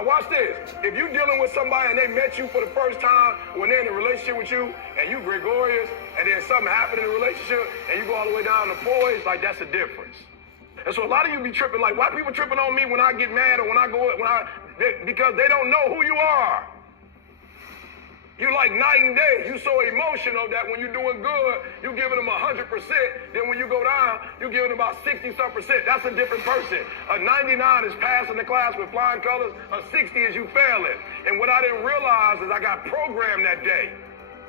Now watch this. If you're dealing with somebody and they met you for the first time when they're in a relationship with you and you gregarious and then something happened in the relationship and you go all the way down to poise, like that's a difference. And so a lot of you be tripping, like why people tripping on me when I get mad or because they don't know who you are. You like night and day. You so emotional that when you're doing good, you giving them 100%. Then when you go down, you giving them about 60-some%. That's a different person. A 99 is passing the class with flying colors. A 60 is you failing. And what I didn't realize is I got programmed that day.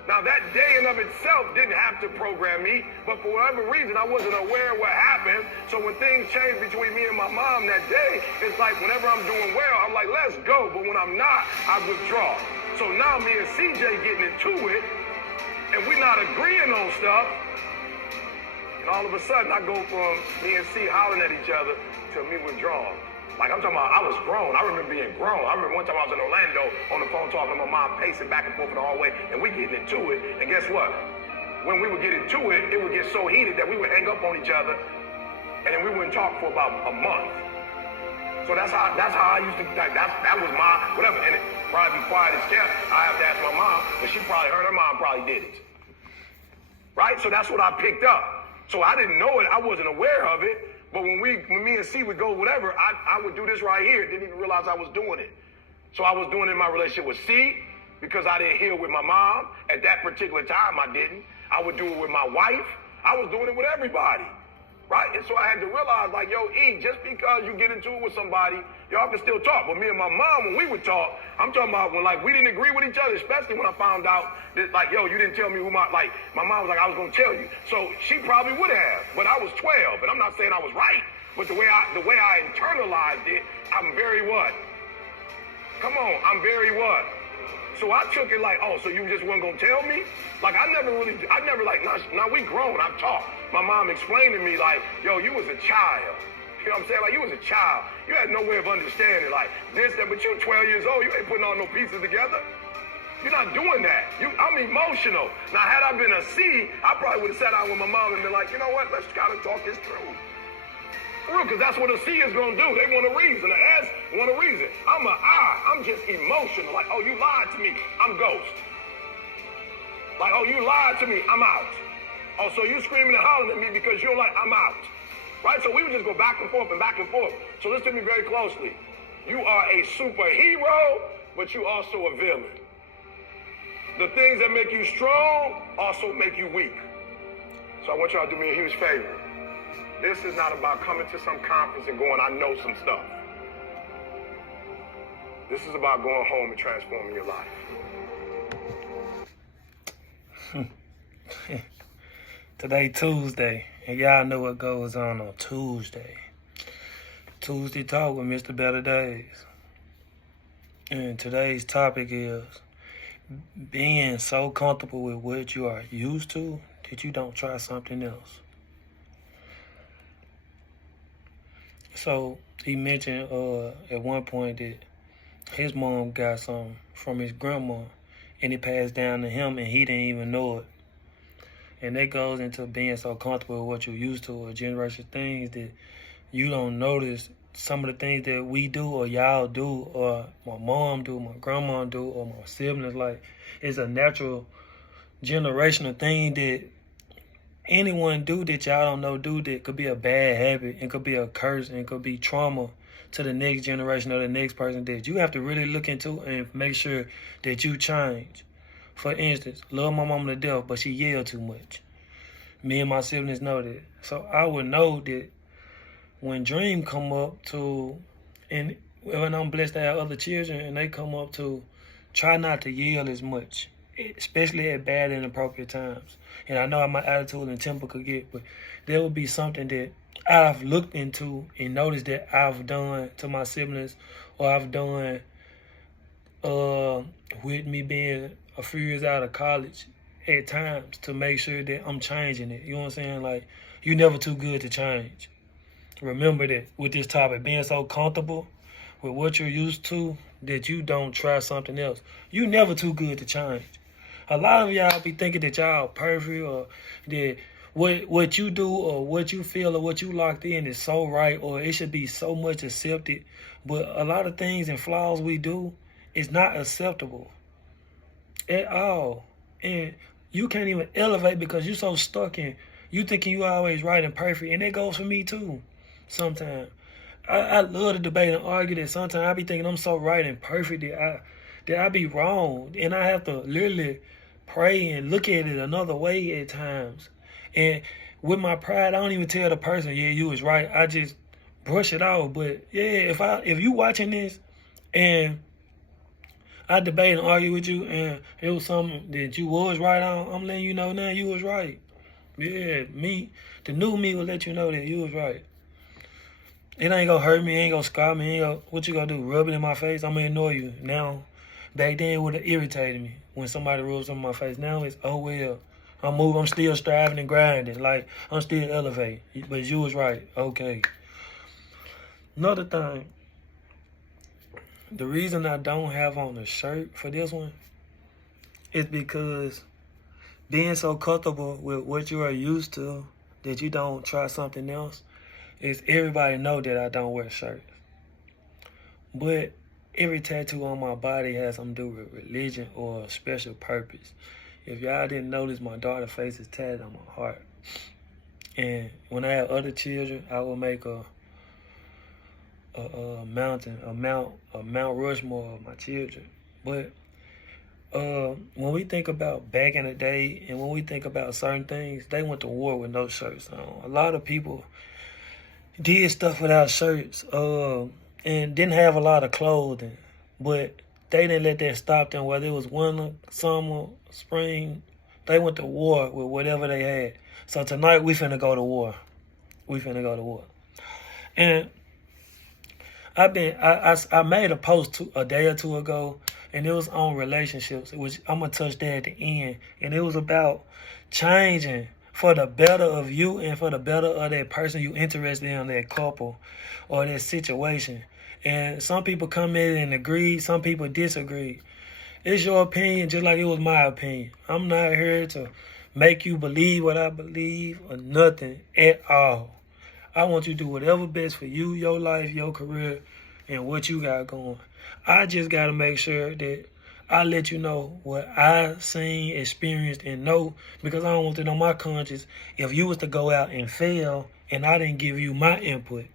Now that day in of itself didn't have to program me, but for whatever reason, I wasn't aware of what happened. So when things changed between me and my mom that day, it's like whenever I'm doing well, I'm like, let's go. But when I'm not, I withdraw. So now me and CJ getting into it, and we're not agreeing on stuff, and all of a sudden I go from me and C hollering at each other to me withdrawing. Like I'm talking about, I was grown. I remember being grown. I remember one time I was in Orlando on the phone talking to my mom, pacing back and forth in the hallway, and we getting into it. And guess what? When we would get into it, it would get so heated that we would hang up on each other, and then we wouldn't talk for about a month. So that's how I used to, like, that was my, whatever. And it probably be quiet as kept. I have to ask my mom, but she probably heard her mom probably did it. Right? So that's what I picked up. So I didn't know it. I wasn't aware of it. But when me and C would go whatever, I would do this right here. Didn't even realize I was doing it. So I was doing it in my relationship with C because I didn't heal with my mom. At that particular time, I didn't. I would do it with my wife. I was doing it with everybody. Right? And so I had to realize, like, yo, E, just because you get into it with somebody, y'all can still talk. But me and my mom, when we would talk, I'm talking about when, like, we didn't agree with each other, especially when I found out that, like, yo, you didn't tell me my mom was like, I was going to tell you. So she probably would have, but I was 12, and I'm not saying I was right, but the way I internalized it, I'm very what? Come on, I'm very what? So I took it like, oh, so you just weren't going to tell me? Like, I never like, now we grown, I've talked. My mom explained to me, like, yo, you was a child. You know what I'm saying? Like, you was a child. You had no way of understanding, like, this, that, but you're 12 years old. You ain't putting all no pieces together. You're not doing that. I'm emotional. Now, had I been a C, I probably would have sat down with my mom and been like, you know what? Let's kind of talk this through. For real, because that's what a C is going to do. They want a reason. An S want a reason. I'm an I. I'm just emotional. Like, oh, you lied to me. I'm ghost. Like, oh, you lied to me. I'm out. Oh, so you screaming and hollering at me because you're like, I'm out. Right? So we would just go back and forth and back and forth. So listen to me very closely. You are a superhero, but you also a villain. The things that make you strong also make you weak. So I want y'all to do me a huge favor. This is not about coming to some conference and going, I know some stuff. This is about going home and transforming your life. Today, Tuesday, and y'all know what goes on Tuesday. Tuesday Talk with Mr. Better Days. And today's topic is being so comfortable with what you are used to that you don't try something else. So he mentioned at one point that his mom got some from his grandma and it passed down to him and he didn't even know it. And that goes into being so comfortable with what you're used to, or generational things that you don't notice some of the things that we do or y'all do or my mom do, my grandma do, or my siblings. Like, it's a natural generational thing that anyone do that y'all don't know do that could be a bad habit and could be a curse and could be trauma to the next generation or the next person that you have to really look into and make sure that you change. For instance, love my mama to death, but she yelled too much. Me and my siblings know that. So I would know that when Dream come up to, and when I'm blessed to have other children, and they come up to try not to yell as much, especially at bad and inappropriate times. And I know how my attitude and temper could get, but there would be something that I've looked into and noticed that I've done to my siblings, or I've done with me being a few years out of college at times to make sure that I'm changing it. You know what I'm saying? Like, you're never too good to change. Remember that with this topic, being so comfortable with what you're used to that you don't try something else. You're never too good to change. A lot of y'all be thinking that y'all perfect or that what you do or what you feel or what you locked in is so right, or it should be so much accepted. But a lot of things and flaws we do is not acceptable at all. And you can't even elevate because you so stuck in you thinking you always right and perfect. And that goes for me too sometimes. I love to debate and argue that sometimes I be thinking I'm so right and perfect that I be wrong. And I have to literally pray and look at it another way at times. And with my pride, I don't even tell the person, yeah, you was right. I just brush it off. But yeah, if you watching this and I debate and argue with you and it was something that you was right on, I'm letting you know now you was right. Yeah, the new me will let you know that you was right. It ain't gonna hurt me, it ain't gonna scar me, what you gonna do, rub it in my face? I'm gonna ignore you. Now, back then it would have irritated me when somebody rubs something in my face. Now it's, oh well. I'm still striving and grinding. Like, I'm still elevating. But you was right. Okay. Another thing. The reason I don't have on a shirt for this one is because being so comfortable with what you are used to that you don't try something else is everybody know that I don't wear shirts. But every tattoo on my body has something to do with religion or a special purpose. If y'all didn't notice, my daughter's face is tatted on my heart. And when I have other children, I will make a Mount Rushmore of my children. But when we think about back in the day and when we think about certain things, they went to war with no shirts on. A lot of people did stuff without shirts and didn't have a lot of clothing, but they didn't let that stop them. Whether it was winter, summer, spring, they went to war with whatever they had. So tonight we finna go to war. And I made a post a day or two ago, and it was on relationships, which I'm gonna touch that at the end. And it was about changing for the better of you and for the better of that person you interested in, that couple or that situation. And some people come in and agree, some people disagree. It's your opinion just like it was my opinion. I'm not here to make you believe what I believe or nothing at all. I want you to do whatever best for you, your life, your career, and what you got going. I just got to make sure that I let you know what I seen, experienced, and know, because I don't want it on my conscience if you was to go out and fail and I didn't give you my input.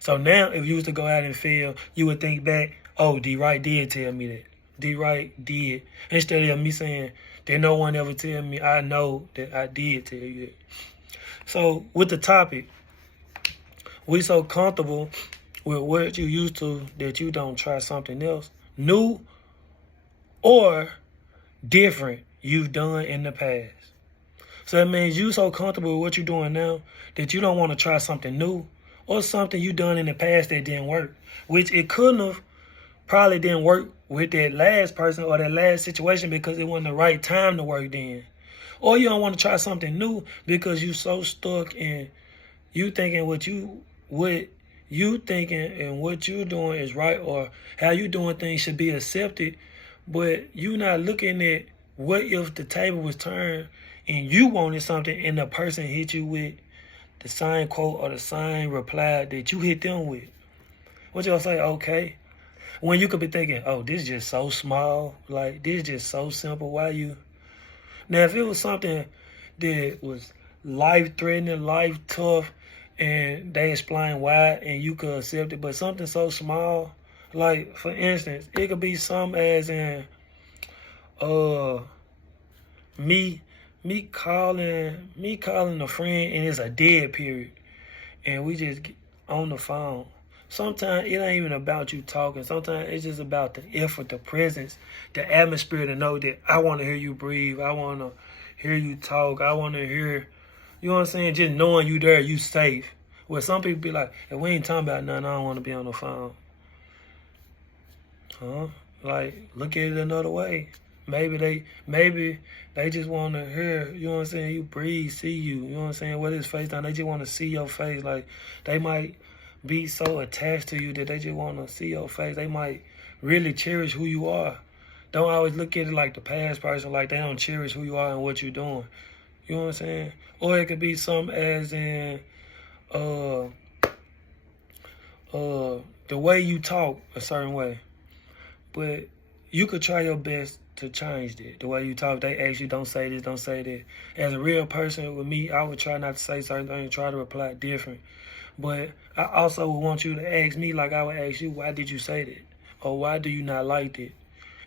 So now if you was to go out and fail, you would think back, oh, D. Wright did tell me that. D. Wright did. Instead of me saying, did no one ever tell me, I know that I did tell you that. So with the topic, we so comfortable with what you used to that you don't try something else new or different you've done in the past. So that means you so comfortable with what you're doing now that you don't want to try something new or something you done in the past that didn't work, which it couldn't have probably didn't work with that last person or that last situation because it wasn't the right time to work then. Or you don't want to try something new because you so stuck in you thinking what you thinking and what you doing is right, or how you doing things should be accepted, but you not looking at what if the table was turned and you wanted something and the person hit you with the same quote or the same reply that you hit them with. What y'all say? Okay. When you could be thinking, oh, this is just so small, like this is just so simple. Why you? Now, if it was something that was life-threatening, life-tough, and they explain why and you could accept it, but something so small, like for instance, it could be something as in me calling a friend and it's a dead period and we just get on the phone. Sometimes it ain't even about you talking. Sometimes it's just about the effort, the presence, the atmosphere to know that I want to hear you breathe. I want to hear you talk. I want to hear, you know what I'm saying? Just knowing you there, you safe. Where some people be like, if we ain't talking about nothing, I don't want to be on the phone. Huh? Like, look at it another way. Maybe they just want to hear, you know what I'm saying, you breathe, see you know what I'm saying, with his face down. They just want to see your face. Like, they might be so attached to you that they just want to see your face. They might really cherish who you are. Don't always look at it like the past person, like they don't cherish who you are and what you're doing. You know what I'm saying? Or it could be something as in the way you talk a certain way. But you could try your best to change that. The way you talk, they ask you, don't say this, don't say that. As a real person with me, I would try not to say certain things, try to reply different. But I also would want you to ask me like I would ask you, why did you say that? Or why do you not like that?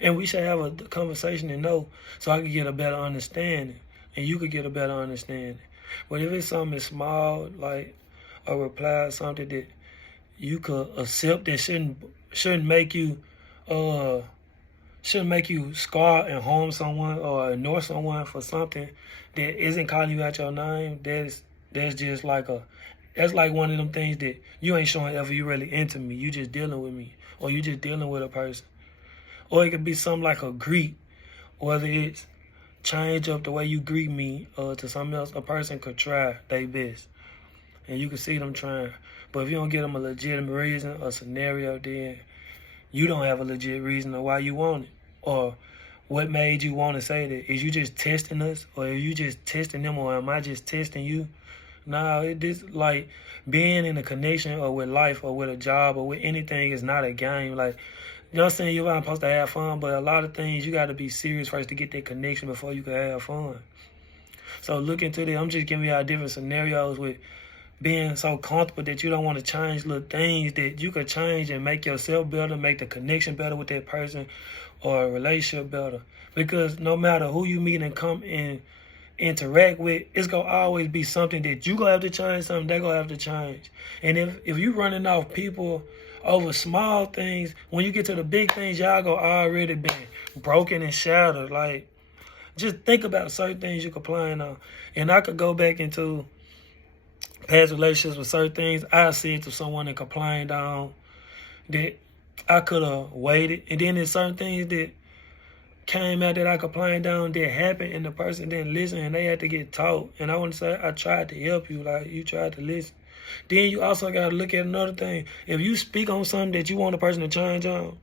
And we should have a conversation and know so I could get a better understanding. And you could get a better understanding. But if it's something small, like a reply or something that you could accept that shouldn't make you scar and harm someone or ignore someone for something that isn't calling you out your name, that's just like that's like one of them things that you ain't showing ever you really into me. You just dealing with me, or you just dealing with a person. Or it could be something like a greet, whether it's change up the way you greet me to something else. A person could try their best, and you can see them trying. But if you don't give them a legitimate reason or scenario, then you don't have a legit reason of why you want it. Or what made you want to say that? Is you just testing us? Or are you just testing them? Or am I just testing you? No, it's like being in a connection or with life or with a job or with anything is not a game. Like, you know what I'm saying? You're not supposed to have fun, but a lot of things you got to be serious first to get that connection before you can have fun. So look into that. I'm just giving you all different scenarios with being so comfortable that you don't want to change little things that you could change and make yourself better, make the connection better with that person or a relationship better. Because no matter who you meet and come and interact with, it's going to always be something that you going to have to change, something they're going to have to change. And if you running off people over small things, when you get to the big things, y'all going to already be broken and shattered. Like, just think about certain things you're complaining on. And I could go back into past relationships with certain things I said to someone and complained on that I could have waited. And then there's certain things that came out that I complained on that happened and the person didn't listen and they had to get taught. And I want to say I tried to help you, like you tried to listen. Then you also got to look at another thing. If you speak on something that you want a person to change on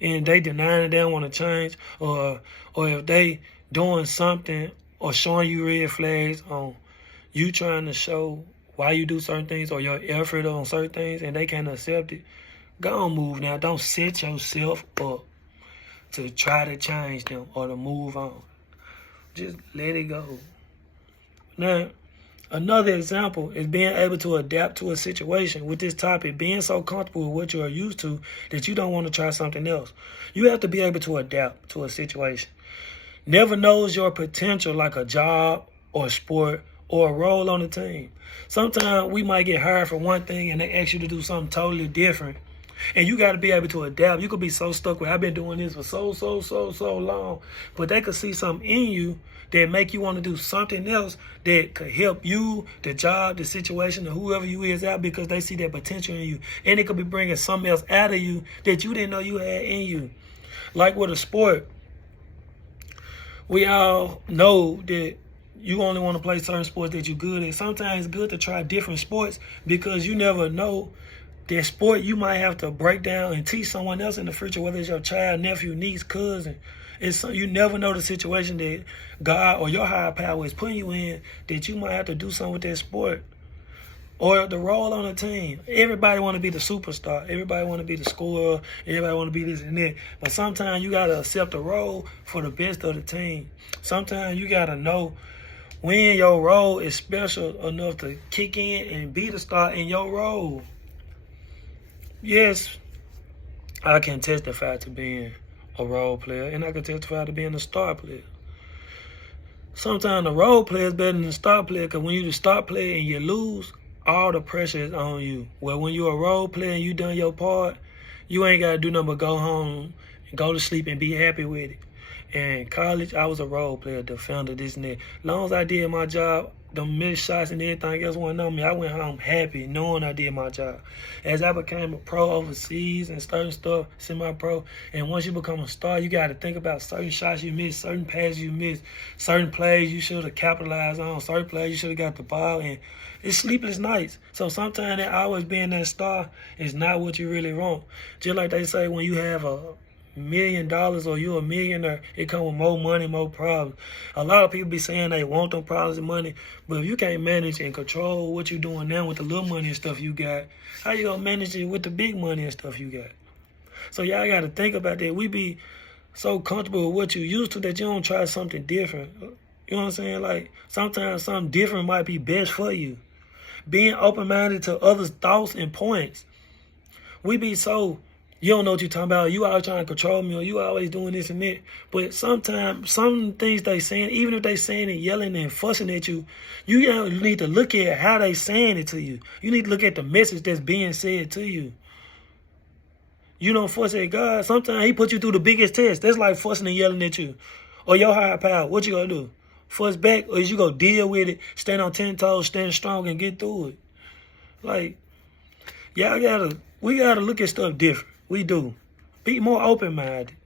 and they denying it, they don't want to change, or if they doing something or showing you red flags on you trying to show why you do certain things or your effort on certain things and they can't accept it, go on, move now. Don't set yourself up to try to change them or to move on. Just let it go. Now, another example is being able to adapt to a situation. With this topic, being so comfortable with what you are used to that you don't want to try something else. You have to be able to adapt to a situation. Never knows your potential like a job or a sport or a role on the team. Sometimes we might get hired for one thing and they ask you to do something totally different. And you got to be able to adapt. You could be so stuck with, I've been doing this for so long. But they could see something in you that make you want to do something else that could help you, the job, the situation, or whoever you is out, because they see that potential in you. And it could be bringing something else out of you that you didn't know you had in you. Like with a sport, we all know that you only want to play certain sports that you're good at. Sometimes it's good to try different sports because you never know that sport you might have to break down and teach someone else in the future, whether it's your child, nephew, niece, cousin. You never know the situation that God or your higher power is putting you in that you might have to do something with that sport. Or the role on a team. Everybody want to be the superstar. Everybody want to be the scorer. Everybody want to be this and that. But sometimes you got to accept the role for the best of the team. Sometimes you got to know when your role is special enough to kick in and be the star in your role. Yes, I can testify to being a role player, and I can testify to being a star player. Sometimes the role player is better than the star player, because when you're the star player and you lose, all the pressure is on you. Well, when you're a role player and you done your part, you ain't got to do nothing but go home and go to sleep and be happy with it. In college, I was a role player, defender, this and that. As long as I did my job, the missed shots and everything else wasn't on me, I went home happy, knowing I did my job. As I became a pro overseas and certain stuff, semi-pro, and once you become a star, you got to think about certain shots you missed, certain passes you missed, certain plays you should have capitalized on, certain plays you should have got the ball, and it's sleepless nights. So sometimes that always being that star is not what you really want. Just like they say, when you have a $1 million or you're a millionaire, it come with more money, more problems. A lot of people be saying they want them problems and money, but if you can't manage and control what you're doing now with the little money and stuff you got, how you gonna manage it with the big money and stuff you got? So y'all gotta think about that. We be so comfortable with what you used to that you don't try something different. You know what I'm saying? Like, sometimes something different might be best for you. Being open-minded to others' thoughts and points. We be so, you don't know what you're talking about. You always trying to control me, or you always doing this and that. But sometimes, some things they saying, even if they saying it, yelling and fussing at you, you need to look at how they saying it to you. You need to look at the message that's being said to you. You don't fuss at God. Sometimes he put you through the biggest test. That's like fussing and yelling at you. Or your higher power, what you gonna do? Fuss back, or is you gonna deal with it, stand on 10 toes, stand strong, and get through it? Like, we gotta look at stuff different. We do. Be more open-minded.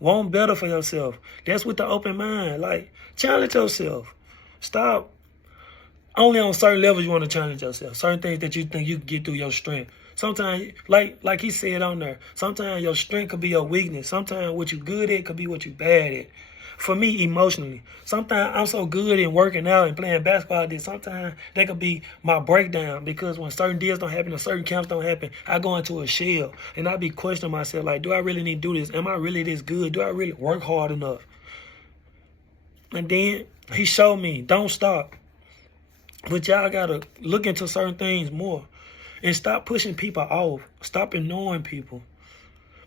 Want better for yourself. That's with the open mind. Like, challenge yourself. Stop. Only on certain levels you want to challenge yourself. Certain things that you think you can get through your strength. Sometimes, like he said on there, sometimes your strength could be your weakness. Sometimes what you good at could be what you bad at. For me, emotionally, sometimes I'm so good in working out and playing basketball that sometimes that could be my breakdown, because when certain deals don't happen or certain camps don't happen, I go into a shell and I be questioning myself, like, do I really need to do this? Am I really this good? Do I really work hard enough? And then he showed me, don't stop. But y'all got to look into certain things more and stop pushing people off. Stop ignoring people.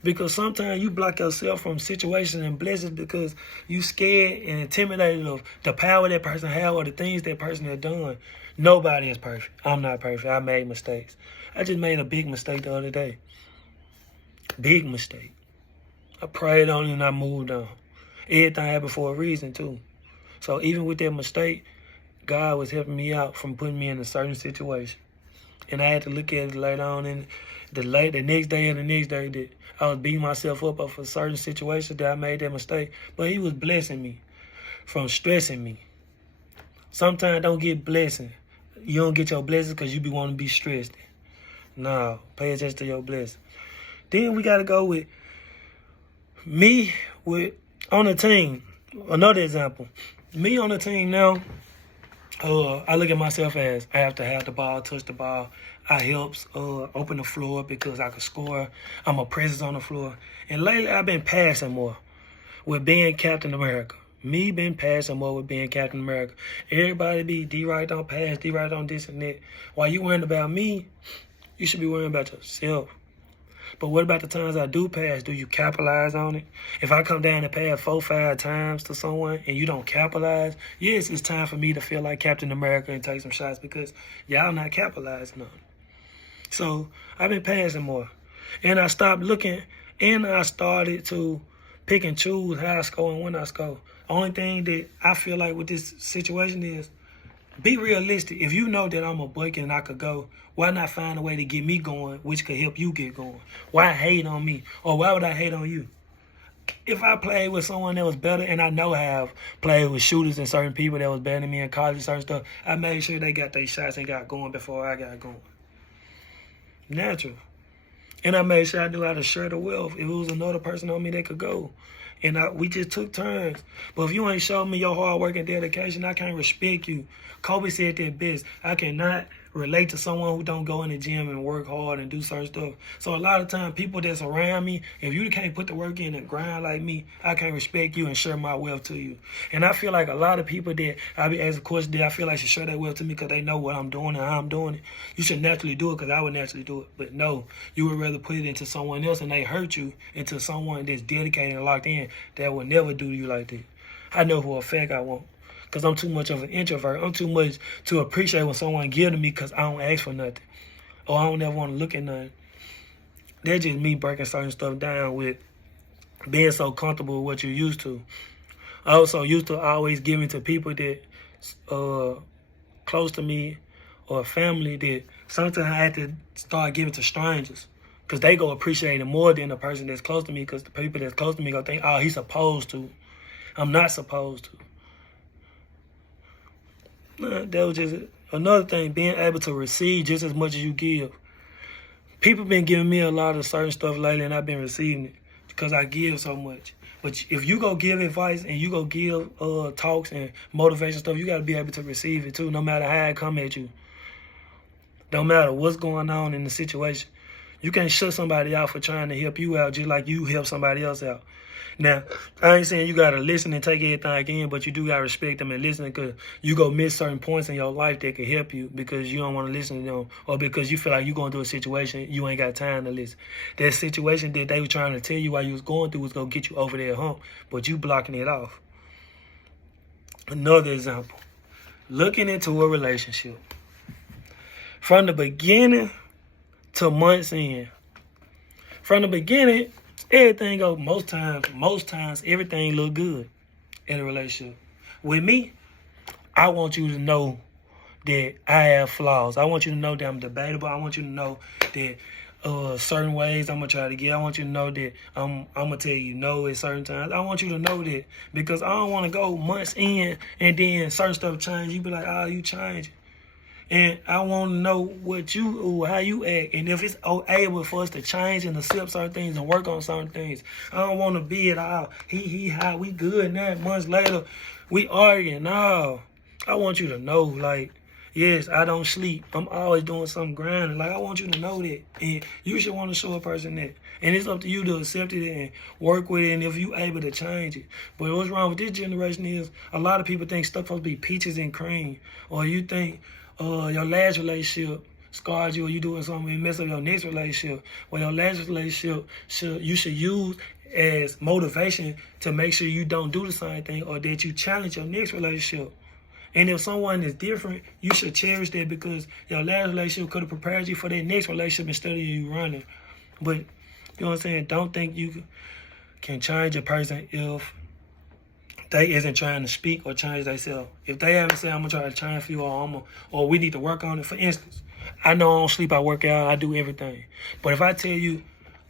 Because sometimes you block yourself from situations and blessings because you scared and intimidated of the power that person has or the things that person has done. Nobody is perfect. I'm not perfect. I made mistakes. I just made a big mistake the other day. Big mistake. I prayed on it and I moved on. Everything happened for a reason too. So even with that mistake, God was helping me out from putting me in a certain situation. And I had to look at it later on in the next day and the next day that I was beating myself up for certain situations that I made that mistake. But he was blessing me from stressing me. Sometimes don't get blessing. You don't get your blessings because you be wanting to be stressed. No, pay attention to your blessing. Then we got to go with me on the team. Another example. Me on the team now, I look at myself as I have to have the ball, touch the ball. I helps open the floor because I can score. I'm a presence on the floor. And lately, I've been passing more with being Captain America. Me been passing more with being Captain America. Everybody be D-Wright don't pass, D-Wright don't this and that. While you worrying about me, you should be worrying about yourself. But what about the times I do pass? Do you capitalize on it? If I come down and pass 4-5 times to someone and you don't capitalize, yes, it's time for me to feel like Captain America and take some shots because y'all not capitalizing on it. So I've been passing more. And I stopped looking and I started to pick and choose how I score and when I score. Only thing that I feel like with this situation is be realistic. If you know that I'm a bucket and I could go, why not find a way to get me going, which could help you get going? Why hate on me? Or why would I hate on you? If I played with someone that was better, and I know how I've played with shooters and certain people that was better than me in college and certain stuff, I made sure they got their shots and got going before I got going. Natural. And I made sure I knew how to share the wealth. If it was another person on me that could go. And we just took turns. But if you ain't showed me your hard work and dedication, I can't respect you. Kobe said that best. I cannot relate to someone who don't go in the gym and work hard and do certain stuff. So a lot of times, people that's around me, if you can't put the work in and grind like me, I can't respect you and share my wealth to you. And I feel like a lot of people that I be asking questions that I feel like should share that wealth to me because they know what I'm doing and how I'm doing it. You should naturally do it because I would naturally do it. But no, you would rather put it into someone else and they hurt you into someone that's dedicated and locked in that will never do you like that. I know for a fact I won't. Because I'm too much of an introvert. I'm too much to appreciate when someone give to me because I don't ask for nothing. Or I don't ever want to look at nothing. That's just me breaking certain stuff down with being so comfortable with what you're used to. I also used to always giving to people that close to me or family that sometimes I had to start giving to strangers. Because they go appreciate it more than the person that's close to me because the people that's close to me go think, oh, he's supposed to. I'm not supposed to. That was just another thing, being able to receive just as much as you give. People been giving me a lot of certain stuff lately, and I've been receiving it. because I give so much. But if you go give advice and you go give talks and motivation stuff, you got to be able to receive it too, no matter how it come at you. No matter what's going on in the situation. You can't shut somebody out for trying to help you out just like you help somebody else out. Now, I ain't saying you got to listen and take everything in, but you do got to respect them and listen, because you go miss certain points in your life that can help you because you don't want to listen to them, or because you feel like you're going through a situation you ain't got time to listen. That situation that they were trying to tell you while you was going through was going to get you over that hump, but you blocking it off. Another example, looking into a relationship. From the beginning to months in. From the beginning, everything go, most times, everything look good in a relationship. With me, I want you to know that I have flaws. I want you to know that I'm debatable. I want you to know that certain ways I'm going to try to get. I want you to know that I'm going to tell you no at certain times. I want you to know that, because I don't want to go months in and then certain stuff change. You be like, oh, you changing. And I want to know how you act. And if it's able for us to change and accept certain things and work on certain things. I don't want to be at all. How we good now. Months later, we arguing. No. I want you to know, like, yes, I don't sleep. I'm always doing something grinding. Like, I want you to know that. And you should want to show a person that. And it's up to you to accept it and work with it, and if you able to change it. But what's wrong with this generation is a lot of people think stuff supposed to be peaches and cream. Or you think your last relationship scarred you, or you doing something and mess up your next relationship. Well, your last relationship you should use as motivation to make sure you don't do the same thing, or that you challenge your next relationship. And if someone is different, you should cherish that, because your last relationship could have prepared you for that next relationship instead of you running. But, you know what I'm saying, don't think you can change a person if they isn't trying to speak or change themselves. If they haven't said, I'm going to try to change for you, or we need to work on it. For instance, I know I don't sleep, I work out, I do everything. But if I tell you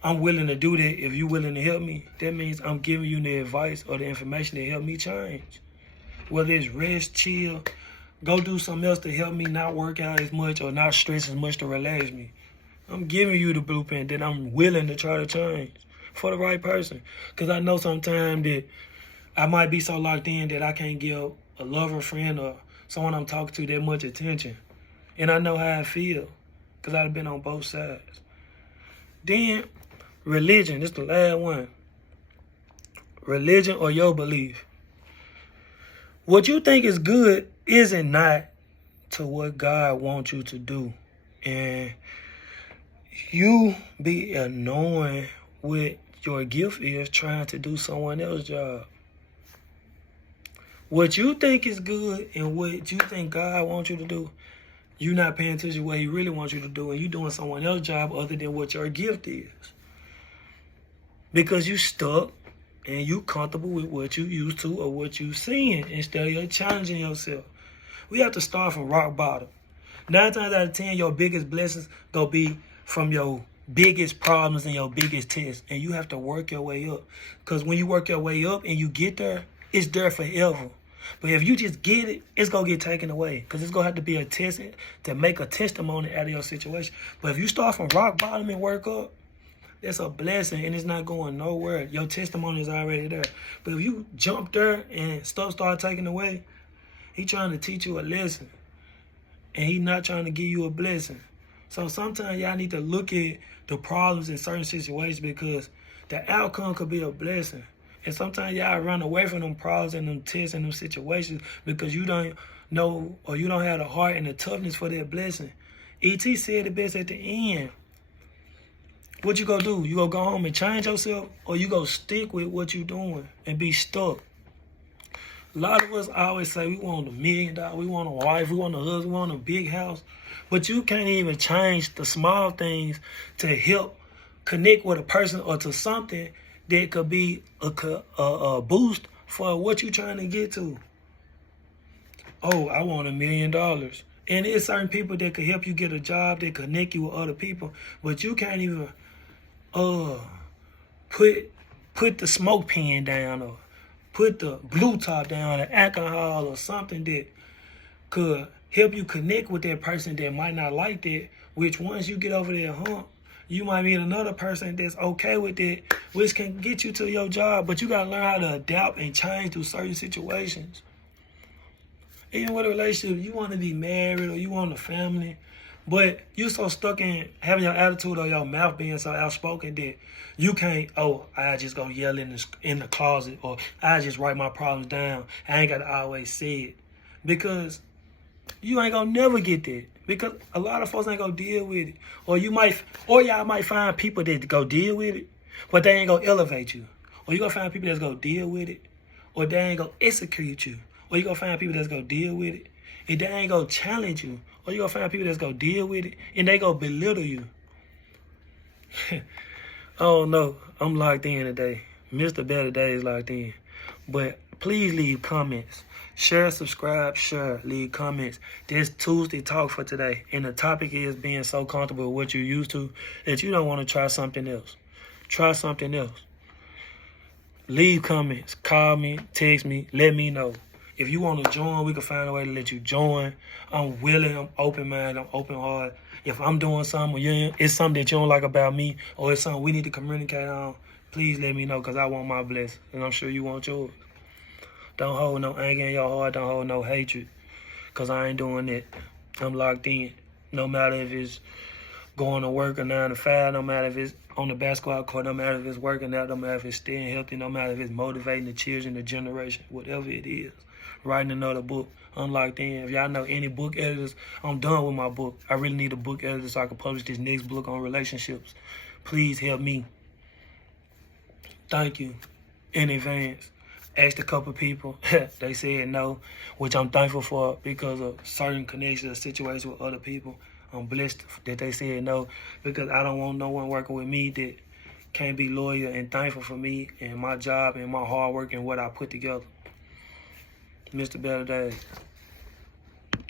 I'm willing to do that, if you're willing to help me, that means I'm giving you the advice or the information to help me change. Whether it's rest, chill, go do something else to help me not work out as much or not stress as much to relax me. I'm giving you the blueprint that I'm willing to try to change for the right person. Because I know sometimes that I might be so locked in that I can't give a lover, friend, or someone I'm talking to that much attention. And I know how I feel, because I've been on both sides. Then, religion, this is the last one. Religion or your belief. What you think is good isn't not to what God wants you to do. And you be annoying what your gift is trying to do someone else's job. What you think is good and what you think God wants you to do, you're not paying attention to what he really wants you to do, and you're doing someone else's job other than what your gift is. Because you stuck and you comfortable with what you used to or what you seeing instead of challenging yourself. We have to start from rock bottom. 9 times out of 10, your biggest blessings gonna be from your biggest problems and your biggest tests, and you have to work your way up. Because when you work your way up and you get there, it's there forever. But if you just get it, it's going to get taken away, because it's going to have to be a test to make a testimony out of your situation. But if you start from rock bottom and work up, that's a blessing, and it's not going nowhere. Your testimony is already there. But if you jump there and stuff start taking away, he trying to teach you a lesson, and he not trying to give you a blessing. So sometimes y'all need to look at the problems in certain situations, because the outcome could be a blessing. And sometimes y'all run away from them problems and them tests and them situations because you don't know, or you don't have the heart and the toughness for that blessing. E.T. said it best at the end. What you gonna do? You gonna go home and change yourself, or you gonna stick with what you doing and be stuck? A lot of us always say we want $1 million, we want a wife, we want a husband, we want a big house. But you can't even change the small things to help connect with a person or to something that could be a boost for what you're trying to get to. Oh, I want $1 million. And there's certain people that could help you get a job, that connect you with other people, but you can't even put the smoke pen down, or put the blue top down, or alcohol, or something that could help you connect with that person that might not like that, which once you get over that hump, You might meet another person that's okay with it, which can get you to your job, but you gotta learn how to adapt and change through certain situations. Even with a relationship, you want to be married or you want a family, but you so stuck in having your attitude or your mouth being so outspoken that you can't, I just go yell in the closet, or I just write my problems down. I ain't got to always say it. Because you ain't gonna never get that. Because a lot of folks ain't gonna deal with it. Or y'all might find people that go deal with it, but they ain't gonna elevate you. Or you gonna find people that's gonna deal with it, or they ain't gonna execute you. Or you gonna find people that's gonna deal with it, and they ain't gonna challenge you. Or you gonna find people that's gonna deal with it, and they gonna belittle you. Oh no, I'm locked in today. Mr. Better Days locked in. But please leave comments. Share, subscribe, share, leave comments. This Tuesday talk for today. And the topic is being so comfortable with what you're used to that you don't want to try something else. Try something else. Leave comments. Call me, text me, let me know. If you want to join, we can find a way to let you join. I'm willing, I'm open-minded, I'm open-hearted. If I'm doing something, or it's something that you don't like about me, or it's something we need to communicate on, please let me know, because I want my blessing, and I'm sure you want yours. Don't hold no anger in your heart, don't hold no hatred, because I ain't doing it. I'm locked in. No matter if it's going to work or 9 to 5, no matter if it's on the basketball court, no matter if it's working out, no matter if it's staying healthy, no matter if it's motivating the children, the generation, whatever it is. Writing another book. I'm locked in. If y'all know any book editors, I'm done with my book. I really need a book editor so I can publish this next book on relationships. Please help me. Thank you in advance. Asked a couple people. They said no, which I'm thankful for because of certain connections or situations with other people. I'm blessed that they said no, because I don't want no one working with me that can't be loyal and thankful for me and my job and my hard work and what I put together. Mr. Better Days.